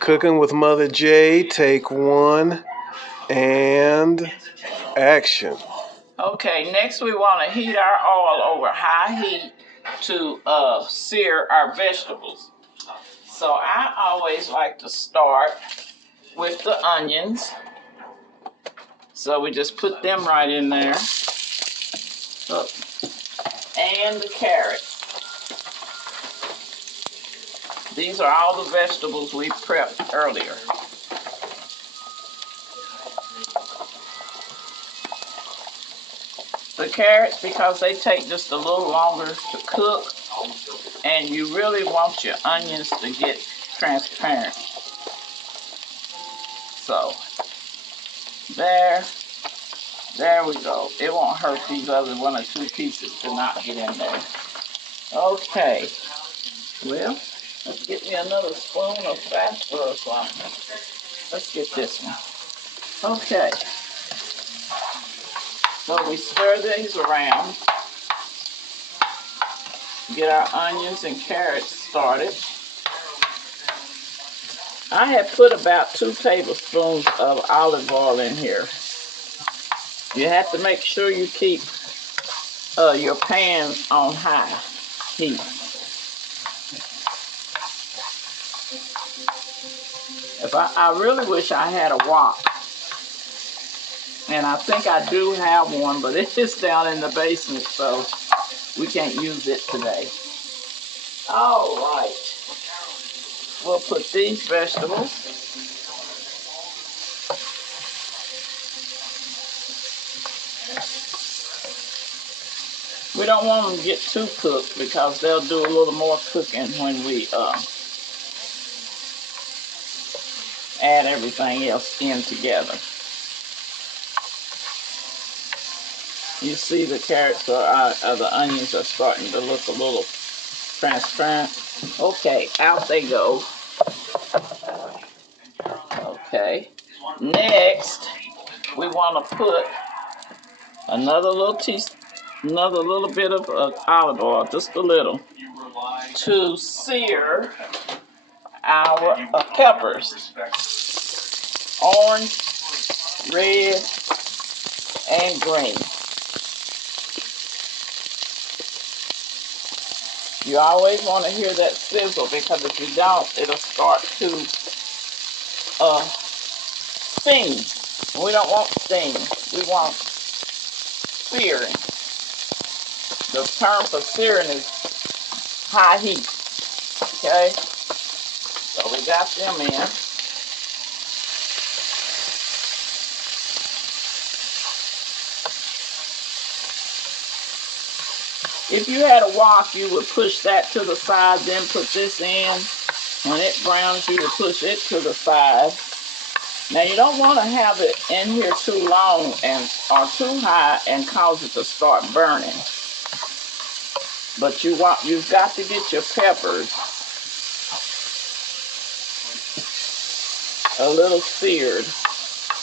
Cooking with Mother J, take one, and action. Okay, next we want to heat our oil over high heat to sear our vegetables. So I always like to start with the onions. So we just put them right in there. And the carrots. These are all the vegetables we prepped earlier. The carrots, because they take just a little longer to cook, and you really want your onions to get transparent. So, there we go. It won't hurt these other 1 or 2 pieces to not get in there. Okay, well, let's get me another spoon of spatula or something. Let's get this one. Okay, so we stir these around, get our onions and carrots started. I have put about 2 tablespoons of olive oil in here. You have to make sure you keep your pan on high heat. I really wish I had a wok, and I think I do have one, but it's just down in the basement, so we can't use it today. All right, we'll put these vegetables. We don't want them to get too cooked because they'll do a little more cooking when we add everything else in together. You see the carrots or the onions are starting to look a little transparent. Okay, out they go. Okay, next we want to put another little bit of olive oil, just a little, to sear our peppers. Orange, red, and green. You always want to hear that sizzle, because if you don't, it'll start to sting. We don't want sting. We want searing. The term for searing is high heat. Okay? So we got them in. If you had a wok, you would push that to the side, then put this in. When it browns, you would push it to the side. Now you don't want to have it in here too long or too high and cause it to start burning. But you've got to get your peppers a little seared.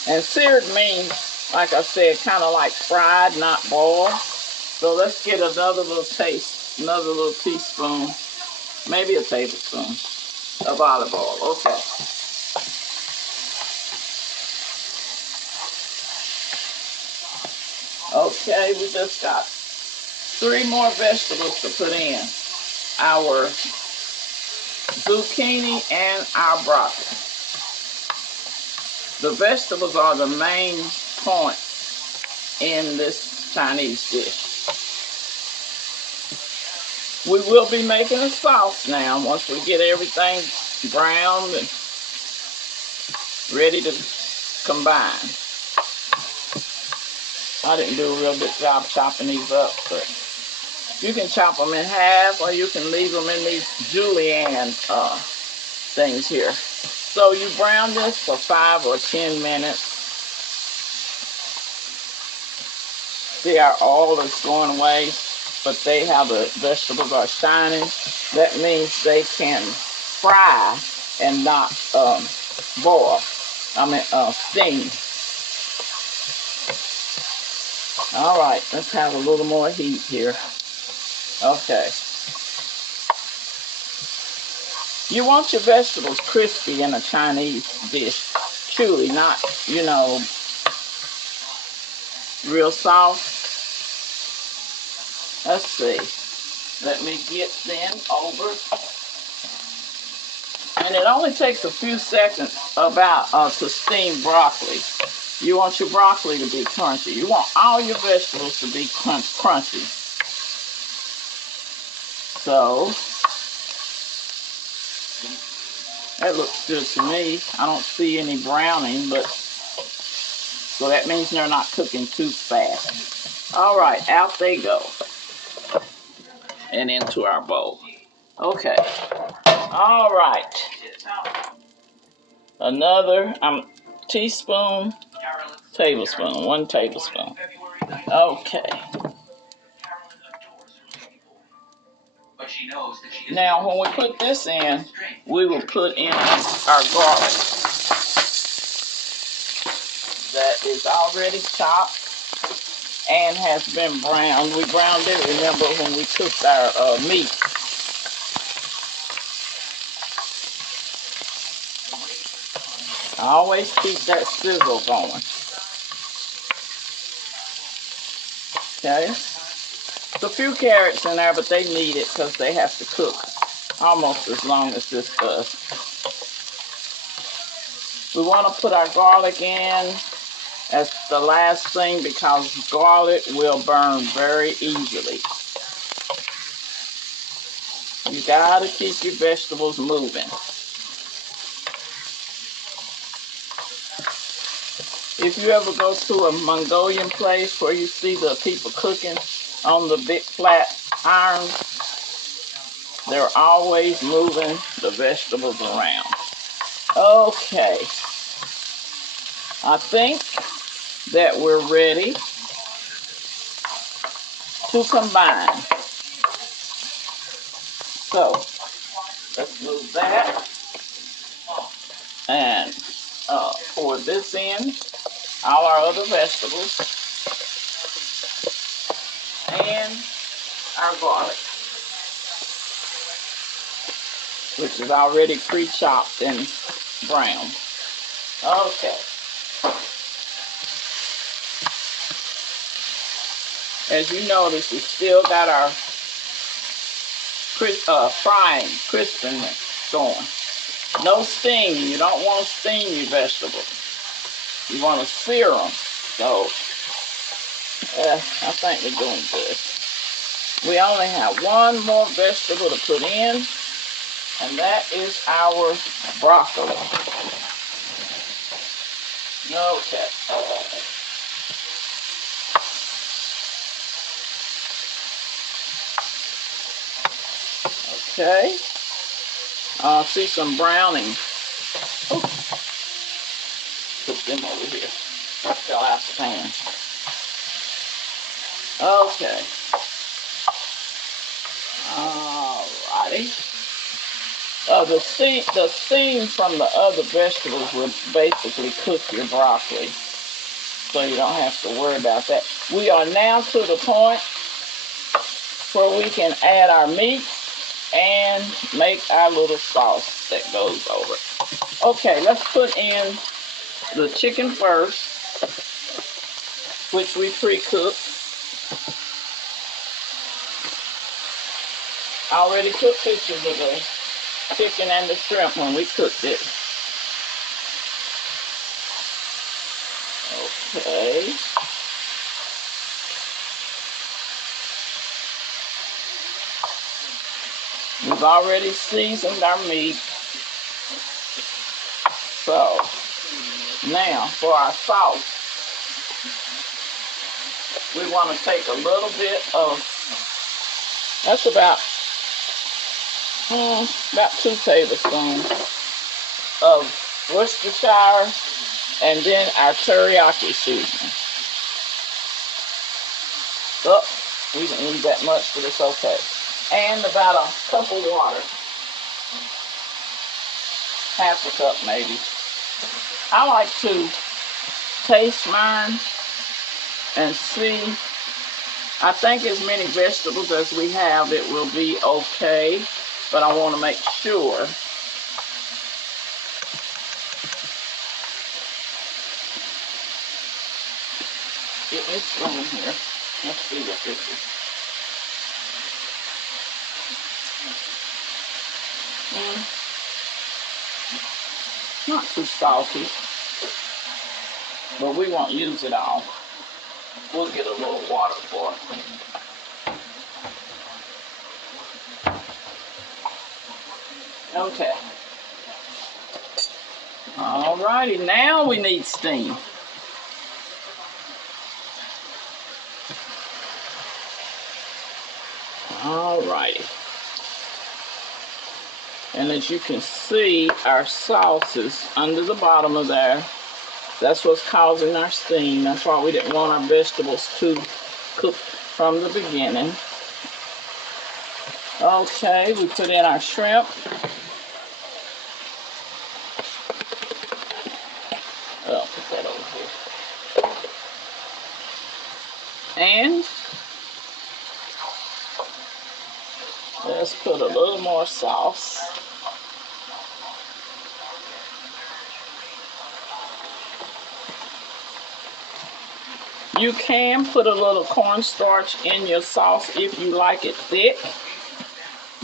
And seared means, like I said, kind of like fried, not boiled. So let's get another little teaspoon, maybe a tablespoon of olive oil. Okay. Okay, we just got 3 more vegetables to put in. Our zucchini and our broccoli. The vegetables are the main point in this Chinese dish. We will be making a sauce now once we get everything browned and ready to combine. I didn't do a real good job chopping these up, but you can chop them in half, or you can leave them in these julienne things here. So you brown this for 5 or 10 minutes. See, our oil is going away, but the vegetables are shining. That means they can fry and not steam. All right, let's have a little more heat here. Okay. You want your vegetables crispy in a Chinese dish. Truly, not, real soft. Let's see. Let me get them over. And it only takes a few seconds to steam broccoli. You want your broccoli to be crunchy. You want all your vegetables to be crunchy. So, that looks good to me. I don't see any browning, so that means they're not cooking too fast. All right, out they go. And into our bowl. Okay. All right. Another teaspoon, tablespoon, 1 tablespoon. Okay. Now, when we put this in, we will put in our garlic. That is already chopped and has been browned. We browned it, remember, when we cooked our meat. I always keep that sizzle going. Okay. There's a few carrots in there, but they need it because they have to cook almost as long as this does. We want to put our garlic in as the last thing because garlic will burn very easily. You gotta keep your vegetables moving. If you ever go to a Mongolian place where you see the people cooking on the big flat iron, they're always moving the vegetables around. Okay. I think that we're ready to combine. So, let's move that and pour this in, all our other vegetables, and our garlic, which is already pre-chopped and browned. Okay. As you notice, we still got our frying, crispiness going. No steam. You don't want to steam your vegetables. You want to sear them. So, I think we're doing good. We only have one more vegetable to put in, and that is our broccoli. Okay. Okay. I see some browning. Oops. Put them over here. That fell out the pan. Okay. Alrighty. The steam from the other vegetables will basically cook your broccoli, so you don't have to worry about that. We are now to the point where we can add our meat and make our little sauce that goes over it. Okay, let's put in the chicken first, which we pre-cooked. I already took pictures of the chicken and the shrimp when we cooked it. Okay. We've already seasoned our meat. So, now for our sauce, we want to take a little bit of, that's about 2 tablespoons of Worcestershire, and then our teriyaki seasoning. Oh, we didn't need that much, but it's okay. And about a cup of water. Half a cup maybe. I like to taste mine and see. I think as many vegetables as we have, it will be okay. But I want to make sure It's from here. Let's see what this is. Not too salty, but we won't use it all. We'll get a little water for it. Okay. Alrighty, now we need steam. Alrighty. And as you can see, our sauce is under the bottom of there. That's what's causing our steam. That's why we didn't want our vegetables to cook from the beginning. Okay, we put in our shrimp. Oh, put that over here. And let's put a little more sauce. You can put a little cornstarch in your sauce if you like it thick,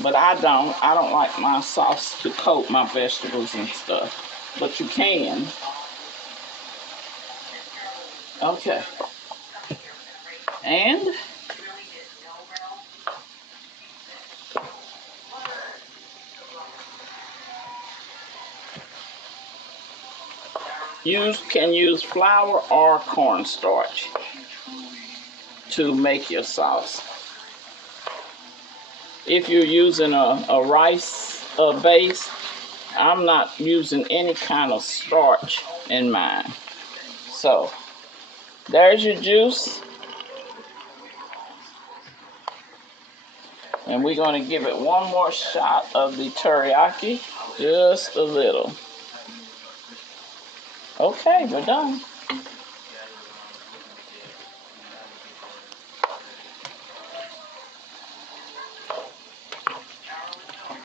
but I don't. I don't like my sauce to coat my vegetables and stuff, but you can. Okay. And you can use flour or cornstarch to make your sauce. If you're using a rice base, I'm not using any kind of starch in mine. So, there's your juice. And we're going to give it one more shot of the teriyaki, just a little. Okay, we're done.